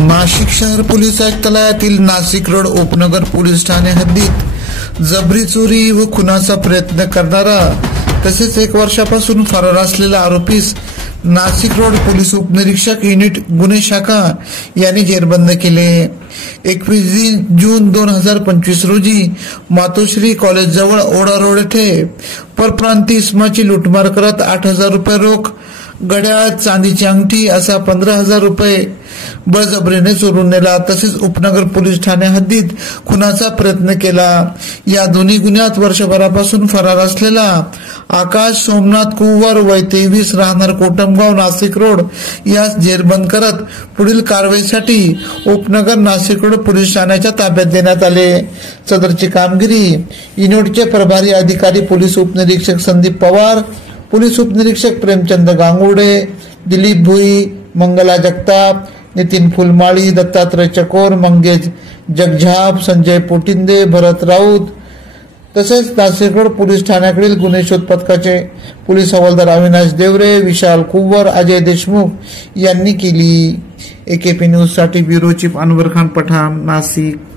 नाशिक शहर police आयुक्तालयातील Nashik road उपनगर police Thane हद्दीत जबरी चोरी व खुनाचा प्रयत्न करणारा तसेच 1 वर्षापासून फरार असलेला आरोपीस नाशिक रोड पोलीस उपनिरीक्षक युनिट गुन्हे शाखा यांनी जेरबंद केले। 21 जून 2025 रोजी मातोश्री कॉलेज जवळ ओढा रोड येथे परप्रांतीय इसमाची लूटमार करत 8,000 रुपये रोख, घड्याळ, चांदीची अंगठी असा 15,000 रुपये बळजबरीने चोरून नेला। तसेच उपनगर पोलीस ठाणे हद्दीत खुनाचा प्रयत्न केला। या दोन्ही गुन्ह्यात वर्षभरापासून फरार असलेला आकाश सोमनाथ कुंवर वय 23 राहणार कोटमगाव नाशिक रोड यास जेरबंद करत पुढील कारवाईसाठी उपनगर नाशिक रोड पोलीस ठाण्याच्या ताब्यात देण्यात आले। सदरची कामगिरी युनिटचे प्रभारी अधिकारी पोलीस उपनिरीक्षक संदीप पवार, पोलीस उपनिरीक्षक प्रेमचंद गांगुर्डे, दिलीप भुई, मंगला जगताप, नितीन फुलमाळी, दत्तात्रय चकोर, मंगेश जगझाप, संजय पोटिंदे, भरत राऊत तसेच नाशिक रोड पोलीस ठाण्याकडील गुन्हे शोध पथकाचे पोलीस हवालदार अविनाश देवरे, विशाल कुंवर, अजय देशमुख यांनी केली। AKP न्यूज साठी ब्युरो चीफ अनवर खान पठाण, नाशिक।